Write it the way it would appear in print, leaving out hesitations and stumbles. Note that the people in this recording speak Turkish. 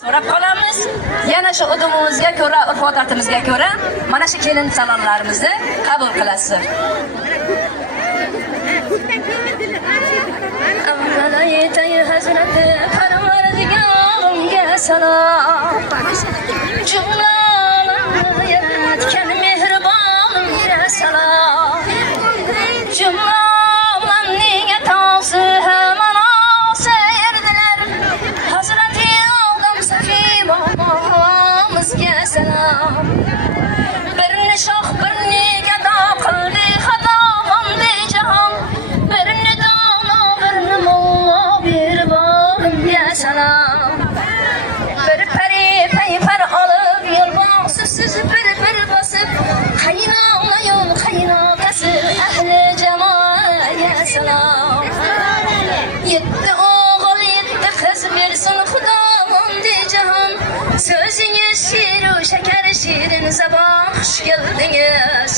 So'rab qolamiz. Yana shu udumimizga ko'ra, urf-odatimizga ko'ra mana shu kelin salomlarimizni qabul qilasiz. Avvalaytay hazrati Parvardigorimga salom. Jumlalarni yaratgan mehribonimga salom. Jumlalarning atosi hamon sayirdilar. Hazrati Odam Safiyamizga salom. Birni shoh birni gado qildi xadomonde jahon. Birni dono birni mullo beribonimga salom. Bir pari paypar olib yo'l bosibsiz bir bosib. Qaynona yo'l qaynotasi ahli jamoaga salom. Yetti o'g'il yetti qiz bersin xudomonde jahon. So'zingiz shiru shakar shirin zabon xush keldingiz.